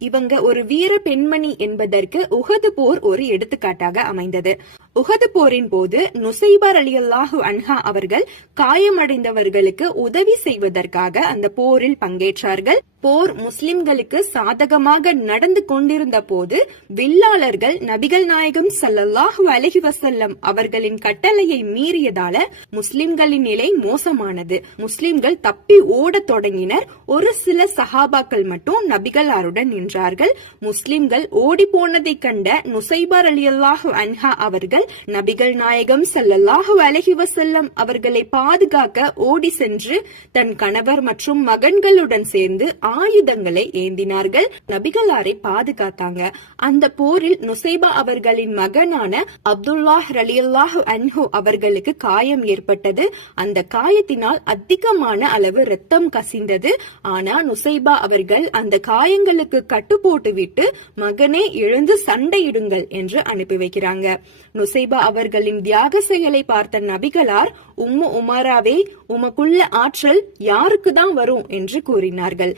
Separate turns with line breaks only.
இவங்க ஒரு வீர பெண்மணி என்பதற்கு உகது போர் ஒரு எடுத்துக்காட்டாக அமைந்தது. உகது போரின் போது நுசைபர் அலியல்லாஹு அன்ஹா அவர்கள் காயமடைந்தவர்களுக்கு உதவி செய்வதற்காக அந்த போரில் பங்கேற்றார்கள். போர் முஸ்லிம்களுக்கு சாதகமாக நடந்து கொண்டிருந்த போது வில்லாளர்கள் நபிகள் நாயகம் ஸல்லல்லாஹு அலஹி வசல்லம் அவர்களின் கட்டளையை மீறியதால முஸ்லிம்களின் நிலை மோசமானது. முஸ்லிம்கள் தப்பி ஓடத் தொடங்கினர். ஒரு சில சஹாபாக்கள் மட்டும் நபிகளாருடன் நின்றார்கள். முஸ்லிம்கள் ஓடி போனதை கண்ட நுசைபர் அலியல்லாஹு அன்ஹா அவர்கள் நபிகள் நாயகம் ஸல்லல்லாஹு அலஹி வசல்லம் அவர்களை பாதுகாக்க ஓடி சென்று தன் கணவர் மற்றும் மகன்களுடன் சேர்ந்து ஆயுதங்களை ஏந்தினார்கள். நபிகளாரை பாதுகாத்தாங்க. அந்த போரில் நுசைபா அவர்களின் மகனான அப்துல்லாஹ் ரலியுல்லாஹ் அன்ஹு அவர்களுக்கு காயம் ஏற்பட்டது. அந்த காயத்தினால் அதிகமான அளவு ரத்தம் கசிந்தது. ஆனா நுசைபா அவர்கள் அந்த காயங்களுக்கு கட்டு போட்டுவிட்டு மகனே எழுந்து சண்டையிடுங்கள் என்று அனுப்பி வைக்கிறாங்க. நுசைபா அவர்களின் தியாக செயலை பார்த்த நபிகளார் உம்மு உமராவே உமக்குள்ள ஆற்றல் யாருக்கு தான் வரும்? என்று கூறினார்கள்.